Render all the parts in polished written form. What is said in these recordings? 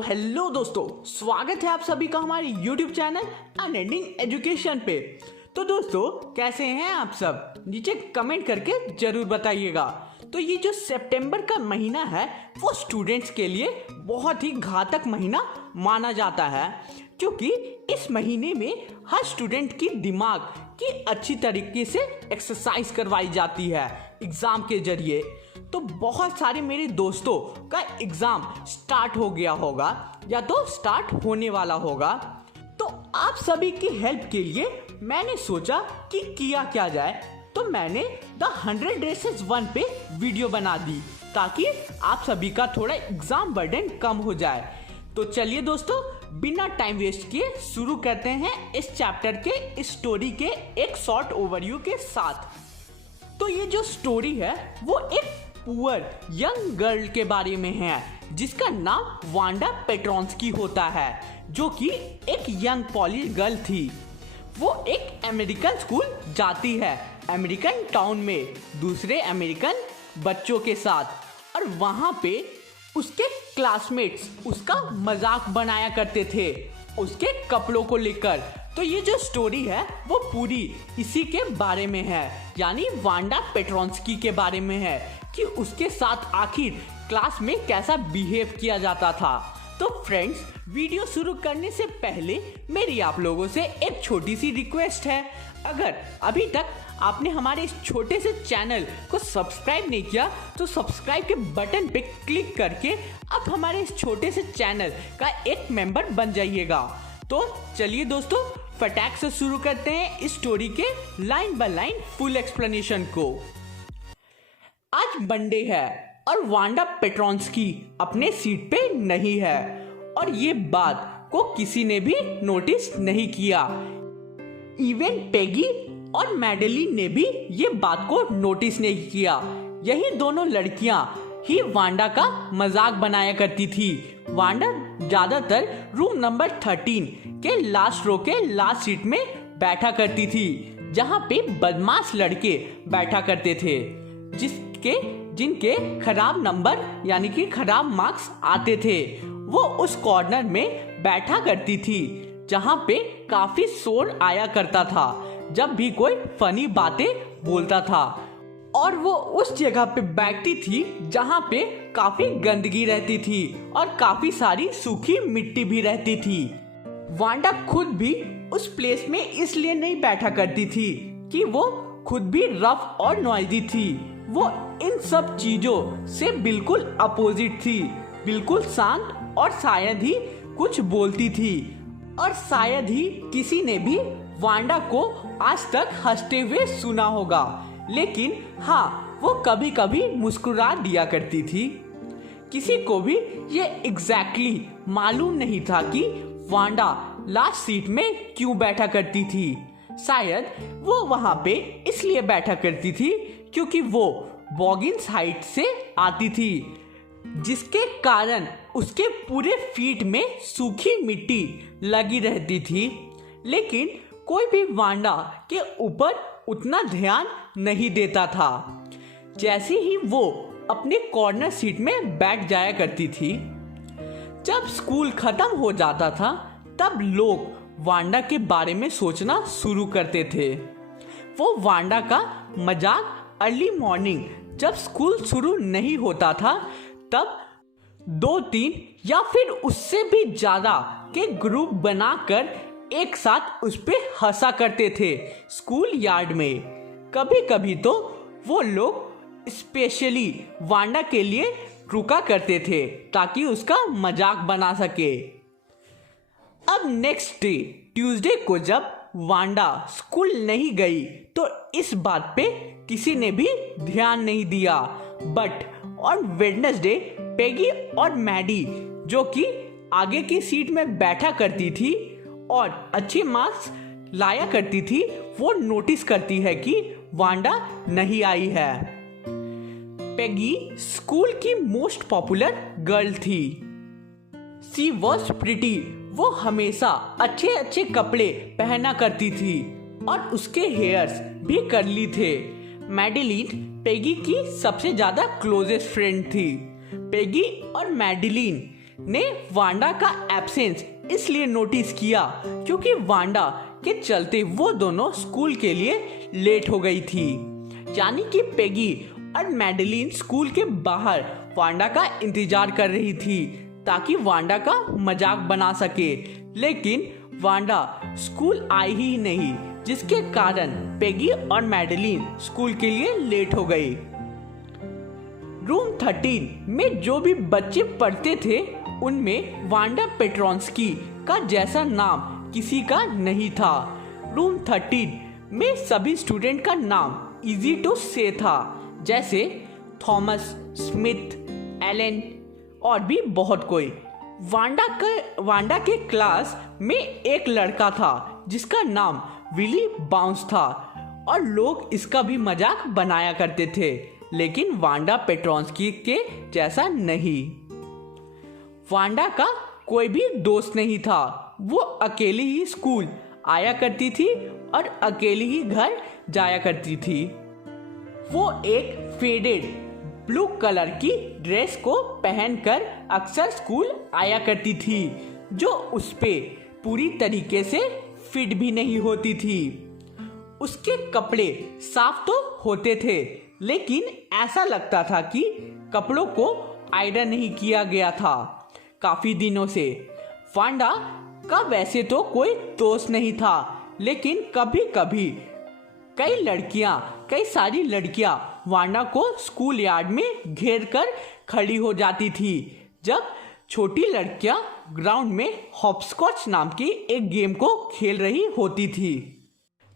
तो हेलो दोस्तों, स्वागत है आप सभी का हमारे YouTube चैनल अनएंडिंग एजुकेशन पे। तो दोस्तों, कैसे हैं आप सब? नीचे कमेंट करके जरूर बताइएगा। तो ये जो सितंबर का महीना है वो स्टूडेंट्स के लिए बहुत ही घातक महीना माना जाता है, क्योंकि इस महीने में हर स्टूडेंट की दिमाग की अच्छी तरीके से एक्सरसाइज करवाई जाती है एग्जाम के जरिए। तो बहुत सारे मेरे दोस्तों का एग्जाम स्टार्ट हो गया होगा या तो स्टार्ट होने वाला होगा। तो आप सभी की हेल्प के लिए मैंने सोचा कि किया क्या जाए, तो मैंने द 100 Races 1 पे वीडियो बना दी ताकि आप सभी का थोड़ा एग्जाम बर्डन कम हो जाए। तो चलिए दोस्तों, बिना टाइम वेस्ट किए शुरू करते हैं इस चैप्टर के इस स्टोरी के एक शॉर्ट ओवरव्यू के साथ। तो ये जो स्टोरी है वो एक पुअर यंग गर्ल के बारे में है जिसका नाम वांडा पेट्रोंस्की होता है, जो कि एक यंग पॉलिश गर्ल थी। वो एक अमेरिकन स्कूल जाती है, अमेरिकन टाउन में दूसरे अमेरिकन बच्चों के साथ, और वहाँ पे उसके क्लासमेट्स उसका मजाक बनाया करते थे उसके कपड़ों को लेकर। तो ये जो स्टोरी है वो पूरी इसी के बारे में है, यानी वांडा पेट्रोंस्की के बारे में है कि उसके साथ आखिर क्लास में कैसा बिहेव किया जाता था। तो फ्रेंड्स, वीडियो शुरू करने से पहले मेरी आप लोगों से एक छोटी सी रिक्वेस्ट है। अगर अभी तक आपने हमारे इस छोटे से चैनल को सब्सक्राइब नहीं किया तो सब्सक्राइब के बटन पे क्लिक करके आप हमारे इस छोटे से चैनल का एक मेंबर बन जाइएगा। तो चलिए दोस्तों, फटाक से शुरू करते हैं इस स्टोरी के line by line full explanation को। आज मंडे है और वांडा पेट्रोंस्की अपने सीट पे नहीं है, और ये बात को किसी ने भी नोटिस नहीं किया। इवन पेगी और मैडेलिन ने भी ये बात को नोटिस नहीं किया। यही दोनों लड़कियां ही वांडा का मजाक बनाया करती थी। वांडा ज्यादातर रूम नंबर 13 के लास्ट रो के लास्ट सीट में बैठा करती थी, जहां पे बदमाश लड़के बैठा करते थे जिनके खराब नंबर यानी कि खराब मार्क्स आते थे। वो उस कॉर्नर में बैठा करती थी जहां पे काफी शोर आया करता था जब भी कोई फनी बातें बोलता था, और वो उस जगह पे बैठती थी जहां पे काफी गंदगी रहती थी और काफी सारी सूखी मिट्टी भी रहती थी। वांडा खुद भी उस प्लेस में इसलिए नहीं बैठा करती थी कि वो खुद भी रफ और नॉइजी थी। वो इन सब चीजों से बिल्कुल अपोजिट थी, बिल्कुल शांत, और शायद ही कुछ बोलती थी, और शायद ही किसी ने भी वांडा को आज तक हंसते हुए सुना होगा। लेकिन हाँ, वो कभी कभी मुस्कुरा दिया करती थी। किसी को भी ये एग्जैक्टली मालूम नहीं था कि वांडा लास्ट सीट में क्यों बैठा करती थी। शायद वो वहां पे इसलिए बैठा करती थी क्योंकि वो बॉगिन्स हाइट से आती थी, जिसके कारण उसके पूरे फीट में सूखी मिट्टी लगी रहती थी। लेकिन कोई भी वांडा के ऊपर उतना ध्यान नहीं देता था। जैसे ही वो अपने कॉर्नर सीट में बैठ जाया करती थी, जब स्कूल खत्म हो जाता था तब लोग वांडा के बारे में सोचना शुरू करते थे। वो वांडा का मजाक अर्ली मॉर्निंग जब स्कूल शुरू नहीं होता था तब 2-3 या फिर उससे भी ज्यादा के ग्रुप बनाकर एक साथ उस पे हंसा करते थे स्कूल यार्ड में। कभी कभी तो वो लोग स्पेशली वांडा के लिए रुका करते थे ताकि उसका मजाक बना सके। अब नेक्स्ट डे ट्यूसडे को जब वांडा स्कूल नहीं गई तो इस बात पे किसी ने भी ध्यान नहीं दिया। बट ऑन वेडनेसडे पेगी और मैडी, जो कि आगे की सीट में बैठा करती थी और अच्छे मार्क्स लाया करती थी, वो नोटिस करती है कि वांडा नहीं आई है। पेगी स्कूल की मोस्ट पॉपुलर गर्ल थी। She was pretty. वो हमेशा अच्छे अच्छे कपड़े पहना करती थी और उसके हेयर्स भी कर्ली थे। मैडेलिन पेगी की सबसे ज्यादा क्लोजेस्ट फ्रेंड थी। पेगी और मैडेलिन ने वांडा का एब्सेंस इसलिए नोटिस किया क्योंकि वांडा के चलते वो दोनों स्कूल के लिए लेट हो गई थी। यानी कि पेगी और मैडेलिन स्कूल के बाहर वांडा का इंतजार कर रही थी ताकि वांडा का मजाक बना सके, लेकिन वांडा स्कूल आई ही नहीं, जिसके कारण पेगी और मैडेलिन स्कूल के लिए लेट हो गई। रूम 13 में जो भी बच्चे पढ़ते थे उनमें वांडा पेट्रोंस्की का जैसा नाम किसी का नहीं था। रूम 13 में सभी स्टूडेंट का नाम इजी टू से था, जैसे थॉमस, स्मिथ, एलन और भी बहुत कोई। वांडा के क्लास में एक लड़का था जिसका नाम विली बाउंस था और लोग इसका भी मजाक बनाया करते थे, लेकिन वांडा पेट्रोंस्की के जैसा नहीं। वांडा का कोई भी दोस्त नहीं था, वो अकेली ही स्कूल आया करती थी और अकेली ही घर जाया करती थी। वो एक फेडेड ब्लू कलर की ड्रेस को पहनकर अक्सर स्कूल आया करती थी, जो उस पे पूरी तरीके से फिट भी नहीं होती थी। उसके कपड़े साफ तो होते थे, लेकिन ऐसा लगता था कि कपड़ों को आयरन नहीं किया गया था काफी दिनों से। वांडा का वैसे तो कोई दोस्त नहीं था, लेकिन कभी कभी कई सारी लड़कियां वांडा को स्कूल यार्ड में घेर कर खड़ी हो जाती थी जब छोटी लड़कियां ग्राउंड में हॉपस्कॉच नाम की एक गेम को खेल रही होती थी।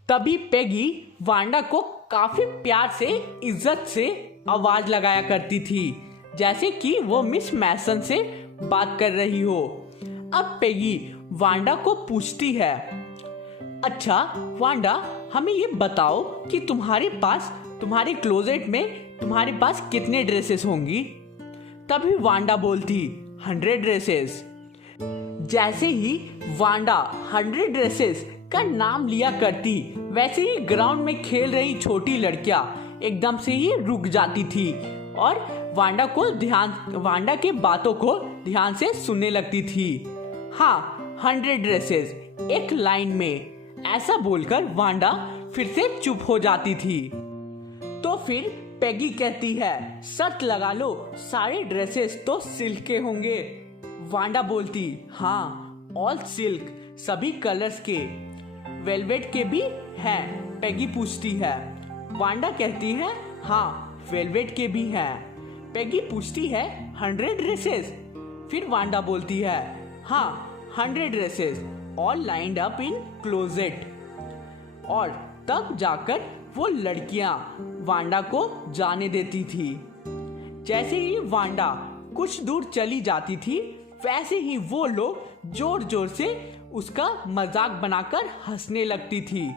तभी पेगी वांडा को काफी प्यार से, इज्जत से आवाज लगाया करती थी, जैसे कि वो मिस मैसन से बात कर रही हो। अब पेगी वांडा को पूछती है, अच्छा वांडा, हमें ये बताओ कि तुम्हारे क्लोजेट में तुम्हारे पास कितने ड्रेसेस होंगी? तभी वांडा बोलती 100 ड्रेसेस। जैसे ही वांडा 100 ड्रेसेस का नाम लिया करती, वैसे ही ग्राउंड में खेल रही छोटी लड़कियां एकदम से ही रुक जाती थी और वांडा के बातों को ध्यान से सुनने लगती थी। हाँ, 100 ड्रेसेस एक लाइन में, ऐसा बोलकर वांडा फिर से चुप हो जाती थी। तो फिर पेगी कहती है, शर्त लगा लो, सारे ड्रेसेस तो सिल्क के होंगे। वांडा बोलती, हाँ, ऑल सिल्क, सभी कलर्स के। वेलवेट के भी हैं? पेगी पूछती है। वांडा कहती है, हाँ, वेलवेट के भी हैं। पेगी पूछती है, 100 ड्रेसेस? फिर वांडा बोलती है, हाँ, 100 dresses all lined up in closet. और तब जाकर वो लड़कियां वांडा को जाने देती थी। जैसे ही वांडा कुछ दूर चली जाती थी, वैसे ही वो लोग जोर जोर से उसका मजाक बनाकर हंसने लगती थी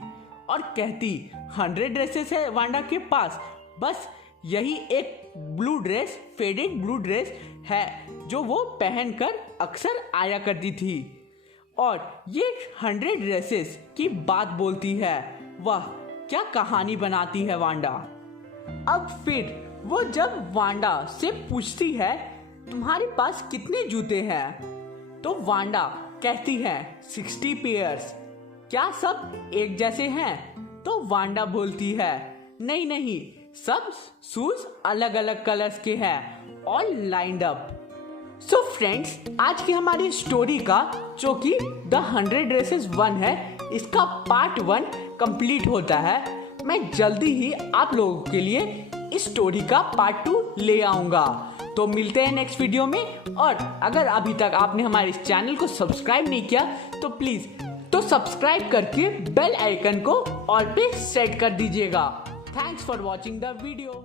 और कहती, 100 ड्रेसेस है वांडा के पास, बस यही एक फेडेड ब्लू ड्रेस है जो वो पहनकर अक्सर आया करती थी। और ये 100 ड्रेसेस की बात बोलती है। वाह, क्या कहानी बनाती है वांडा। अब फिर वो जब वांडा से पूछती है, तुम्हारे पास कितने जूते हैं? तो वांडा कहती है, 60 पेयर्स। क्या सब एक जैसे हैं? तो वांडा बोलती है, नहीं, सब शूज अलग अलग कलर्स के हैं, all lined up. So friends, आज की हमारी स्टोरी का, जो कि द 100 ड्रेसेस 1 है, इसका पार्ट 1 कंप्लीट होता है। मैं जल्दी ही आप लोगों के लिए इस स्टोरी का पार्ट 2 ले आऊंगा। तो मिलते हैं नेक्स्ट वीडियो में। और अगर अभी तक आपने हमारे इस चैनल को सब्सक्राइब नहीं किया तो प्लीज सब्सक्राइब करके बेल आइकन को ऑल पे सेट कर दीजिएगा। Thanks for watching the video.